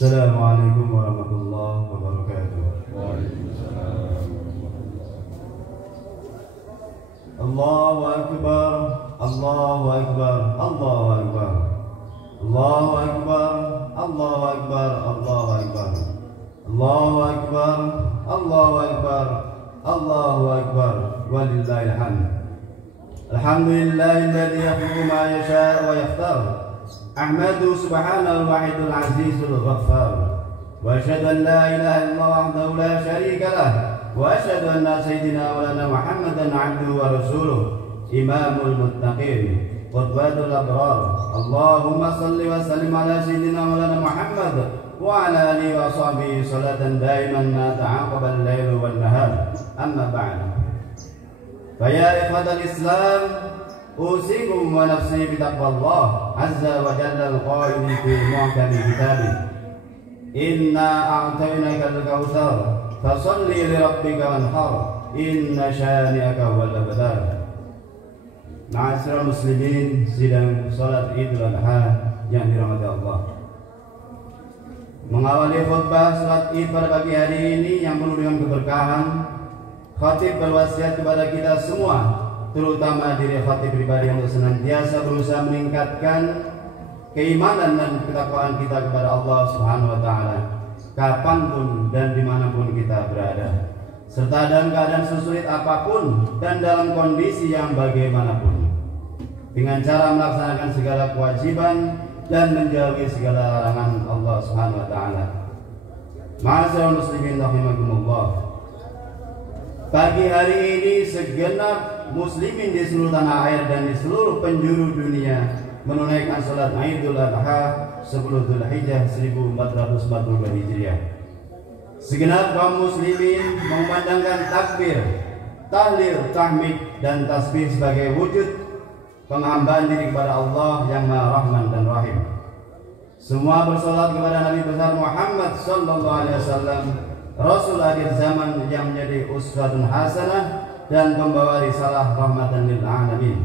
Assalamualaikum warahmatullahi wabarakatuh. Waalaikumsalam. Allahu Akbar, Allahu Akbar, Allahu Akbar, Allahu Akbar, Allahu Akbar, Allahu Akbar, Allahu Akbar, Allahu Akbar, Allahu Akbar, walillahil hamd. Alhamdulillahilladzi yakhluqu ma yasha' wa yakhtar. Ahmadu subhanahu al-wahidul azizul ghaffar. Wa asyhadu an la ilaha illallah wahdahu la syarika lah. Wa asyhadu anna sayyidina wa lana Muhammadan 'abduhu wa rasuluh. Imamul muttaqin, qudwatul abrar. Allahumma shalli wa sallim ala sayyidina wa lana Muhammad wa ala alihi wa sahbihi salatan daiman ma ta'aqaba al-lailu wan nahar. Amma ba'd. Faya ikhwatal Islam, usikum wa nafsi bitaqwallah azza wa jalla al-qail fi muhkami kitabih. Inna a'tainaka al-kautsar fasalli li rabbika wanhar inna syani'aka huwal abtar. Ma'asyiral muslimin, sidang salat Idul Adha yang dirahmati Allah. Mengawali khutbah salat Id pada pagi hari ini yang penuh dengan keberkahan, khatib berwasiat kepada kita semua, terutama diri khatib pribadi, untuk senantiasa berusaha meningkatkan keimanan dan ketakwaan kita kepada Allah Subhanahu wa taala kapanpun dan dimanapun kita berada, serta dalam keadaan sesulit apapun dan dalam kondisi yang bagaimanapun, dengan cara melaksanakan segala kewajiban dan menjauhi segala larangan Allah Subhanahu wa taala. Ma'asyiral muslimin rahimakumullah. Pagi hari ini segenap muslimin di seluruh tanah air dan di seluruh penjuru dunia menunaikan salat Idul Adha 10 Dzulhijjah 1442 Hijriah. Segenap kaum muslimin memandangkan takbir, tahlil, tahmid dan tasbih sebagai wujud penghambaan diri kepada Allah yang Maha Rahman dan Rahim. Semua bersolat kepada Nabi besar Muhammad sallallahu alaihi wasallam, Rasul akhir zaman yang menjadi uswatun hasanah dan pembawa risalah rahmatan lil alamin.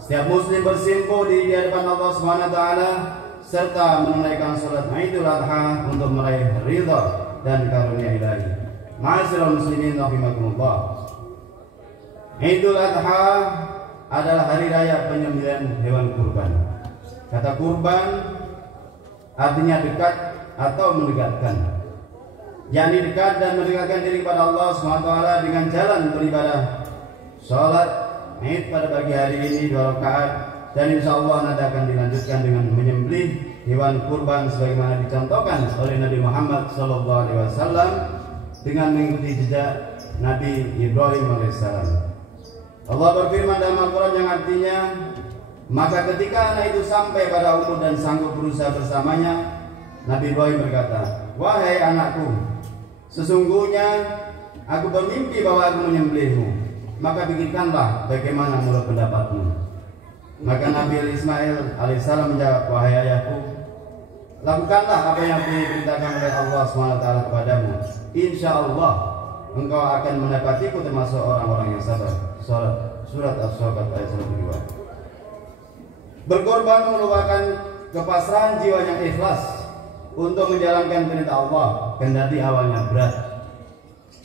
Setiap muslim bersimpuh di hadapan Allah Subhanahu wa taala serta menunaikan salat Idul Adha untuk meraih ridha dan karunia ilahi. Ma'asyiral muslimin rahimakumullah. Idul Adha adalah hari raya penyembelihan hewan kurban. Kata kurban artinya dekat atau mendekatkan, yakni dekat dan mendekatkan diri kepada Allah SWT dengan jalan beribadah. Salat Id pada pagi hari ini 2 rakaat, dan insya Allah nanti akan dilanjutkan dengan menyembelih hewan kurban sebagaimana dicontohkan oleh Nabi Muhammad SAW dengan mengikuti jejak Nabi Ibrahim AS. Allah berfirman dalam Al-Quran yang artinya, maka ketika anak itu sampai pada umur dan sanggup berusaha bersamanya, Nabi Ibrahim berkata, wahai anakku, sesungguhnya aku bermimpi bahwa aku menyembelihmu, maka pikirkanlah bagaimana menurut pendapatmu. Maka Nabi Ismail alaihissalam menjawab, wahai ayahku, lakukanlah apa yang diperintahkan oleh Allah SWT kepadamu. Insya Allah engkau akan mendapatiku termasuk orang-orang yang sabar. Surat As-Saffat ayat 102. Berkorban merupakan kepasrahan jiwa yang ikhlas untuk menjalankan perintah Allah, kendati awalnya berat.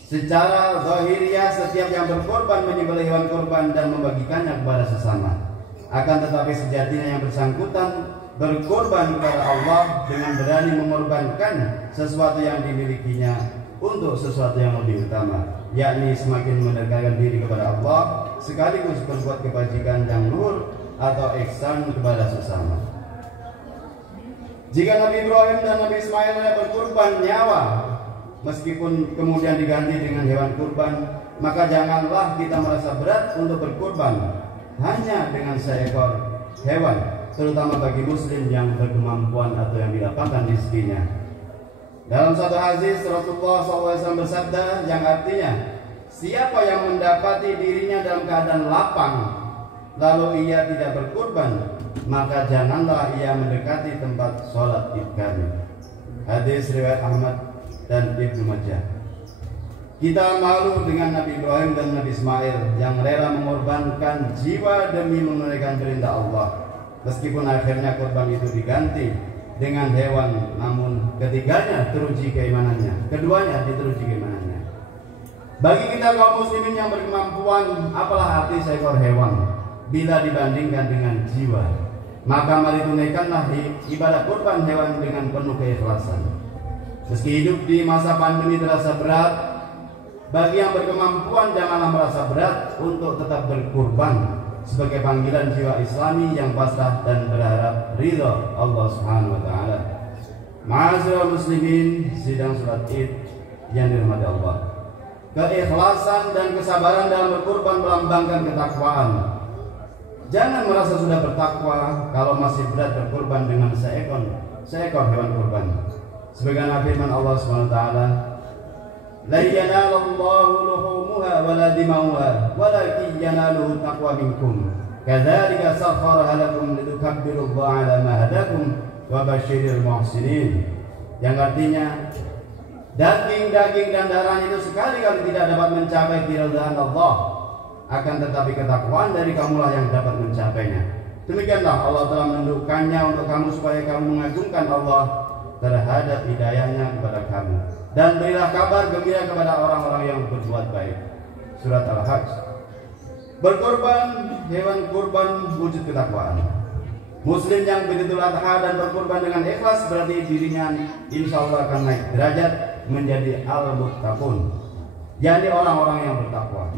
Secara zahiriah setiap yang berkorban menyembelih hewan korban dan membagikannya kepada sesama. Akan tetapi sejatinya yang bersangkutan berkorban kepada Allah dengan berani mengorbankan sesuatu yang dimilikinya untuk sesuatu yang lebih utama, yakni semakin mendekatkan diri kepada Allah sekaligus berbuat kebajikan yang luhur atau ihsan kepada sesama. Jika Nabi Ibrahim dan Nabi Ismail berkurban nyawa, meskipun kemudian diganti dengan hewan kurban, maka janganlah kita merasa berat untuk berkurban hanya dengan seekor hewan, terutama bagi muslim yang berkemampuan atau yang didapatkan rezekinya. Dalam satu hadis Rasulullah SAW bersabda yang artinya, siapa yang mendapati dirinya dalam keadaan lapang lalu ia tidak berkurban, maka janganlah ia mendekati tempat sholat Id kami. Hadis riwayat Ahmad dan Ibnu Majah. Kita malu dengan Nabi Ibrahim dan Nabi Ismail yang rela mengorbankan jiwa demi menunaikan perintah Allah. Meskipun akhirnya korban itu diganti dengan hewan, namun ketiganya teruji keimanannya, keduanya diteruji keimanannya. Bagi kita kaum muslimin yang berkemampuan, apalah arti seekor hewan bila dibandingkan dengan jiwa? Maka mari tunaikanlah ibadah kurban hewan dengan penuh keikhlasan. Meski hidup di masa pandemi terasa berat, bagi yang berkemampuan janganlah merasa berat untuk tetap berkurban sebagai panggilan jiwa Islami yang pasrah dan berharap ridha Allah Subhanahu wa taala. Ma'asyiral muslimin, sidang salat Id yang dirahmati Allah. Keikhlasan dan kesabaran dalam berkurban melambangkan ketakwaan. Jangan merasa sudah bertakwa kalau masih berat berkurban dengan seekor hewan kurban. Sebagaimana firman Allah Subhanahu wa taala, "La yanalallahu luhumuha wa la dimauha, walakin yanaluhu taqwa minkum. Kadzalika sakhkharaha lakum litukabbirullaha 'ala ma hadakum wa basyiril muhsinin." Yang artinya, daging-daging dan darahnya itu sekali-kali tidak dapat mencapai keridhaan Allah, akan tetapi ketakwaan dari kamulah yang dapat mencapainya. Demikianlah Allah telah menundukkannya untuk kamu supaya kamu mengagungkan Allah terhadap hidayahnya kepada kamu, dan berilah kabar gembira kepada orang-orang yang berbuat baik. Surat Al-Hajj. Berkorban hewan kurban wujud ketakwaan. Muslim yang beridul adha dan berkorban dengan ikhlas berarti dirinya insya Allah akan naik derajat menjadi al-muttaqun, yakni orang-orang yang bertakwa.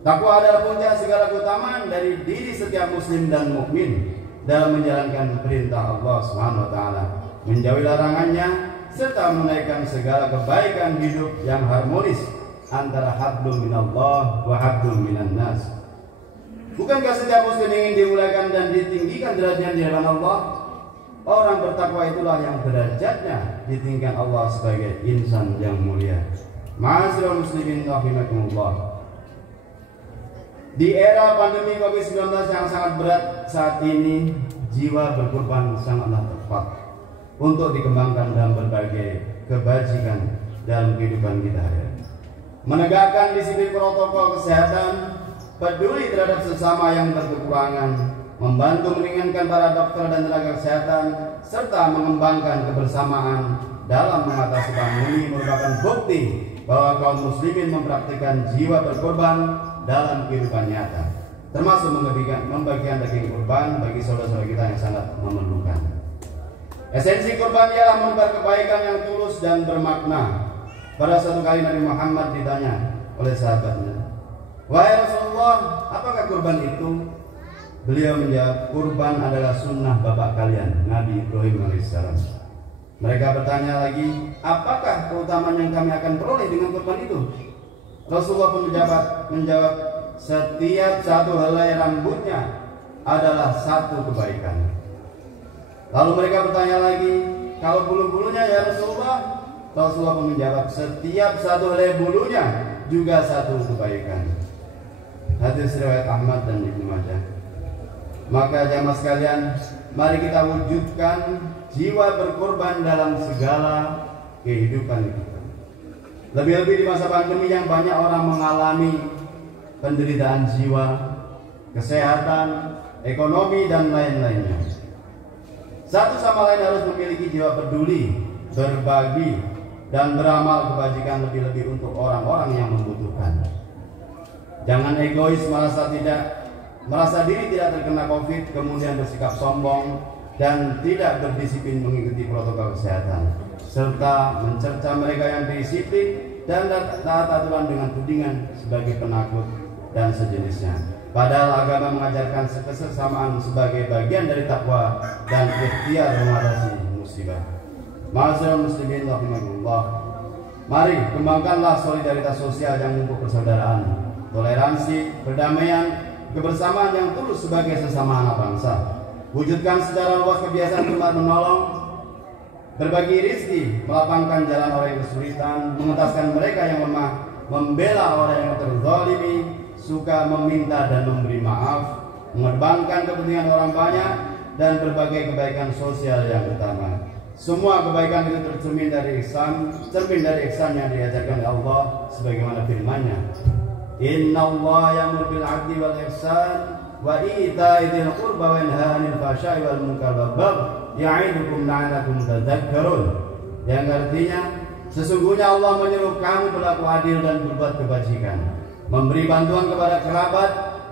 Takwa adalah puncak segala keutamaan dari diri setiap muslim dan mukmin dalam menjalankan perintah Allah Subhanahu wa taala, menjauhi larangannya, serta menaikkan segala kebaikan hidup yang harmonis antara hablum minallah wa hablum minan nas. Bukankah setiap muslim ingin dimuliakan dan ditinggikan derajatnya di hadapan Allah? Orang bertakwa itulah yang derajatnya ditinggikan Allah sebagai insan yang mulia. Ma'asyiral muslimin rahimakumullah. Di era pandemi COVID-19 yang sangat berat saat ini, jiwa berkorban sangatlah tepat untuk dikembangkan dalam berbagai kebajikan dalam kehidupan kita. Menegakkan disiplin protokol kesehatan, peduli terhadap sesama yang berkekurangan, membantu meringankan para dokter dan tenaga kesehatan, serta mengembangkan kebersamaan dalam mengatasi pandemi merupakan bukti bahwa kaum muslimin mempraktikkan jiwa berkorban dalam kehidupan nyata, termasuk membagikan daging kurban bagi saudara-saudara kita yang sangat memerlukan. Esensi kurban ialah menebar kebaikan yang tulus dan bermakna. Pada suatu kali Nabi Muhammad ditanya oleh sahabatnya, "Wahai Rasulullah, apakah kurban itu?" Beliau menjawab, "Kurban adalah sunnah bapak kalian, Nabi Ibrahim alaihissalam." Mereka bertanya lagi, "Apakah keutamaan yang kami akan peroleh dengan kurban itu?" Rasulullah pun menjawab, "Setiap satu helai rambutnya adalah satu kebaikan." Lalu mereka bertanya lagi, "Kalau bulu-bulunya ya Rasulullah?" Rasulullah pun menjawab, "Setiap satu helai bulunya juga satu kebaikan." Hadis riwayat Ahmad dan Ibnu Majah. Maka jamaah sekalian, mari kita wujudkan jiwa berkorban dalam segala kehidupan kita. Lebih-lebih di masa pandemi yang banyak orang mengalami penderitaan jiwa, kesehatan, ekonomi, dan lain-lainnya. Satu sama lain harus memiliki jiwa peduli, berbagi, dan beramal kebajikan lebih-lebih untuk orang-orang yang membutuhkan. Jangan egois merasa diri tidak terkena COVID, kemudian bersikap sombong dan tidak berdisiplin mengikuti protokol kesehatan, serta mencerca mereka yang disiplin dan taat aturan dengan tudingan sebagai penakut dan sejenisnya. Padahal agama mengajarkan kesesamaan sebagai bagian dari takwa dan ikhtiar mengatasi musibah. Ma'asyiral muslimin rahimakumullah. Mari kembangkanlah solidaritas sosial yang memupuk persaudaraan, toleransi, perdamaian, kebersamaan yang tulus sebagai sesama anak bangsa. Wujudkan secara luas kebiasaan menolong, berbagi rezeki, melapangkan jalan orang yang kesulitan, mengentaskan mereka yang lemah, membela orang yang terzalimi, suka meminta dan memberi maaf, mengedepankan kepentingan orang banyak, dan berbagai kebaikan sosial yang utama. Semua kebaikan itu tercermin dari ihsan yang diajarkan oleh Allah sebagaimana firman-Nya, "Innallaha ya'muru bil 'adli wal ihsan wa ita'i dzil qurba wa yanha 'anil fahsya'i wal munkar wal baghi ya'idukum la'allakum tadhakkarun. Yang artinya sesungguhnya Allah menyuruh kamu berlaku adil dan berbuat kebajikan, memberi bantuan kepada kerabat,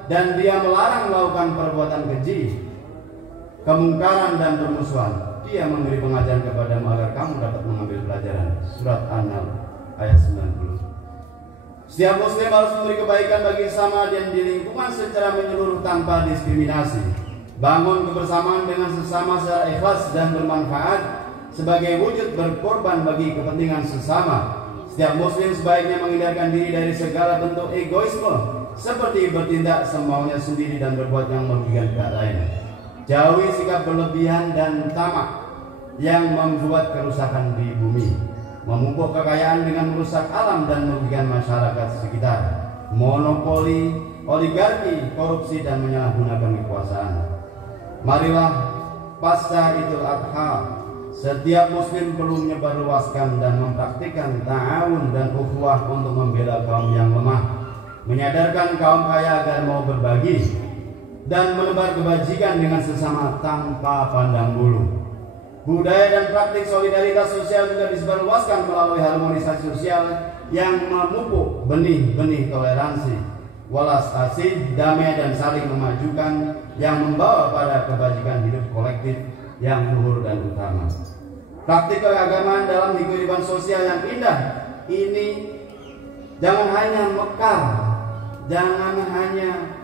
dan Dia melarang melakukan perbuatan keji, kemungkaran dan permusuhan. Dia memberi pengajaran kepadamu agar kamu dapat mengambil pelajaran. Surat An-Nahl ayat 90. Setiap muslim harus memberi kebaikan bagi sesama dan di lingkungan secara menyeluruh tanpa diskriminasi. Bangun kebersamaan dengan sesama secara ikhlas dan bermanfaat sebagai wujud berkorban bagi kepentingan sesama. Setiap muslim sebaiknya menghindarkan diri dari segala bentuk egoisme, seperti bertindak semaunya sendiri dan berbuat yang merugikan pihak lain. Jauhi sikap berlebihan dan tamak yang membuat kerusakan di bumi, memumpuk kekayaan dengan merusak alam dan merugikan masyarakat sekitar, monopoli, oligarki, korupsi, dan menyalahgunakan kekuasaan. Marilah pasca Idul Adha, setiap muslim perlu menyebarluaskan dan mempraktikkan ta'awun dan ukhuwah untuk membela kaum yang lemah, menyadarkan kaum kaya agar mau berbagi, dan menebar kebajikan dengan sesama tanpa pandang bulu. Budaya dan praktik solidaritas sosial juga disebarluaskan melalui harmonisasi sosial yang memupuk benih-benih toleransi, welas asih, damai, dan saling memajukan yang membawa pada kebajikan hidup kolektif yang luhur dan utama. Praktik keagamaan dalam kehidupan sosial yang indah ini jangan hanya mekar, jangan hanya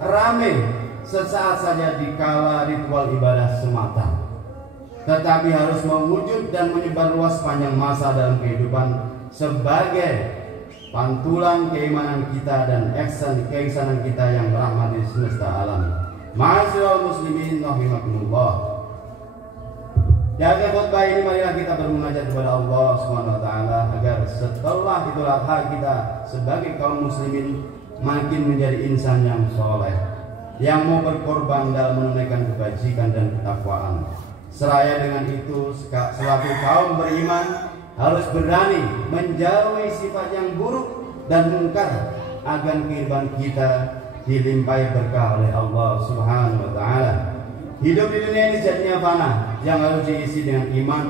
ramai sesaat saja di kala ritual ibadah semata, tetapi harus mewujud dan menyebar luas sepanjang masa dalam kehidupan sebagai pantulan keimanan kita dan keisanan kita yang merahmati semesta alam. Ma'asyiral muslimin rahimakumullah. Di akhir khutbah ini marilah kita bermunajat kepada Allah SWT agar setelah Idul Adha kita sebagai kaum muslimin makin menjadi insan yang soleh, yang mau berkorban dalam menunaikan kebajikan dan ketakwaan. Seraya dengan itu, selaku kaum beriman harus berani menjauhi sifat yang buruk dan mungkar agar kehidupan kita dilimpahi berkah oleh Allah Subhanahu wa taala. Hidup di dunia ini jadinya fana, yang harus diisi dengan iman,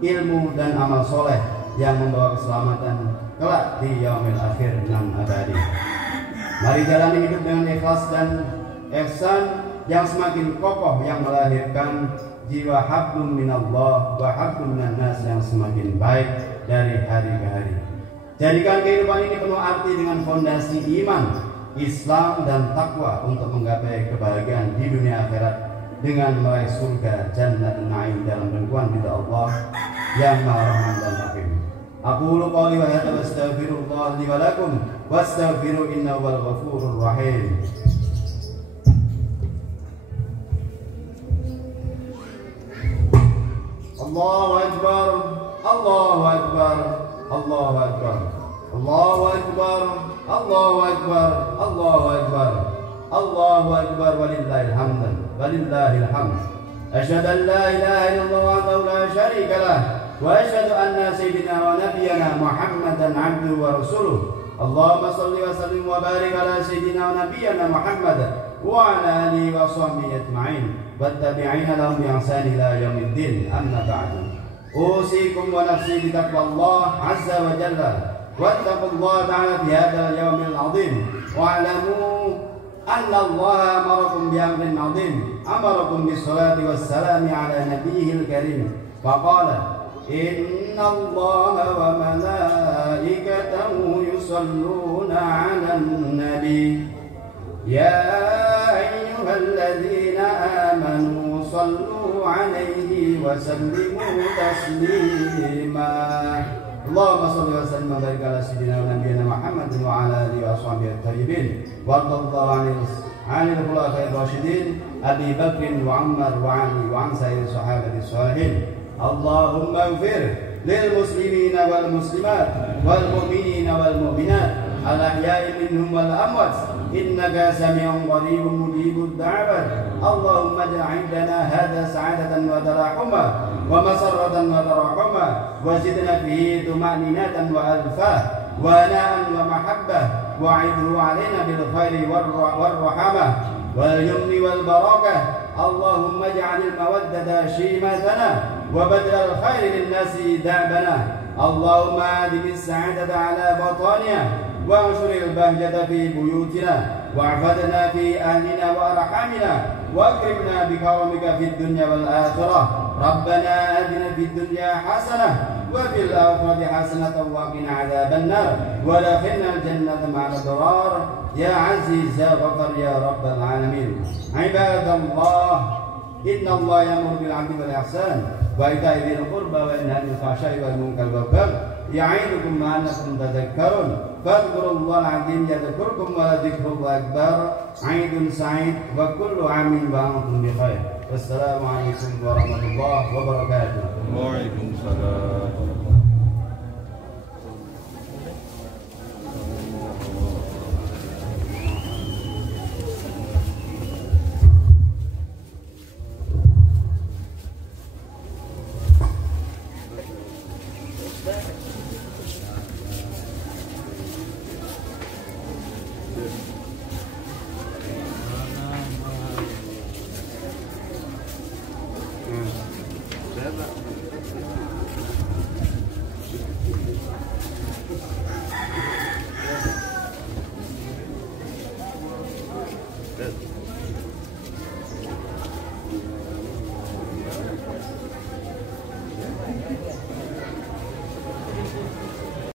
ilmu, dan amal soleh yang membawa keselamatan kelak di yaumil akhir nan abadi. Mari jalani hidup dengan ikhlas dan ihsan yang semakin kokoh, yang melahirkan jiwa hablum minallah wa hablum minan nas yang semakin baik dari hari ke hari. Jadikan kehidupan ini penuh arti dengan fondasi iman, Islam, dan takwa untuk menggapai kebahagiaan di dunia akhirat dengan meraih surga Jannatun Na'im dalam lingkungan ridha Allah yang Maha Rahman dan Rahim. Aqulu qouli wa hadza wastaghfirullah li wa lakum wastaghfiru innahu wal ghafurur rahim. Allahu akbar, Allahu akbar, Allahu akbar, Allahu akbar, Allahu akbar, Allahu akbar, Allahu akbar, walillahil hamd, walillahil hamd. Asyhadu an la ilaha illallah wahdahu la syarika lah, wa asyhadu anna sayyidina wa nabiyyana Muhammadan abduhu wa rasuluh. Allahumma shalli wa sallim wa barik ala sayyidina wa nabiyyana Muhammad wa ala alihi wa sahbihi ajma'in wattabi'ina lahum bi ihsan ila yaumiddin. Amma ba'du. Usikum wa nafsi bi taqwallah azza wa jalla wattaqullaha ta'ala fi hadzal yawmil 'azim wa'lamu anna Allah amarakum bi amrin 'azim amarakum bis salati was salami ala nabiyyil karim faqala inna Allah wa malaikatahu yusalluna 'alan nabi ya ayyuhalladzina amanu sallu 'alaihi wa sallimu taslima. Allahumma shalli wa sallim wa barik ala sayyidina wa nabiyyina Muhammad wa ala alihi wa sahbihi at-tayyibin wa radhiyallahu 'anil khulafa'ir rasyidin Abi Bakr wa Umar wa Ali wa an sayyidil sahabati shalihin. Allahumma ighfir lil muslimina wal muslimat wal mu'minina wal mu'minat al ahya'i minhum wal amwat innaka sami'un qaribun mujibud da'wat. Allahumma ij'al 'indana hadha sa'adatan wa tarahuma wa masarratan wa tarahuma wa zidna fihi tuma'ninatan wa alfah wa ana'an wa mahabbah wa 'idhu 'alaina bil khairi war rahmah واليمن والبركة. اللهم اجعل المودة شيمتنا وبذل الخير للناس دأبنا. اللهم أدم السعادة على بطاننا وانشر البهجة في بيوتنا واحفظنا في أهلنا وأرحامنا واكرمنا بكرمك في الدنيا والآخرة. ربنا آتنا في الدنيا حسنة وفي الآخرة حسنة وقنا عذاب النار وادخلنا الجنة مع الأبرار يا عزيز يا غفر يا رب العالمين. عباد الله، إن الله يأمر بالعدل والإحسان وإيتاء ذي القربى وينهى عن الفحشاء والمنكر والبغي يعظكم لعلكم تذكرون. فاذكروا الله العظيم يذكركم ولذكر الله أكبر. عيد سعيد وكل عام وأنتم بخير. والسلام عليكم ورحمة الله وبركاته. وعليكم السلام.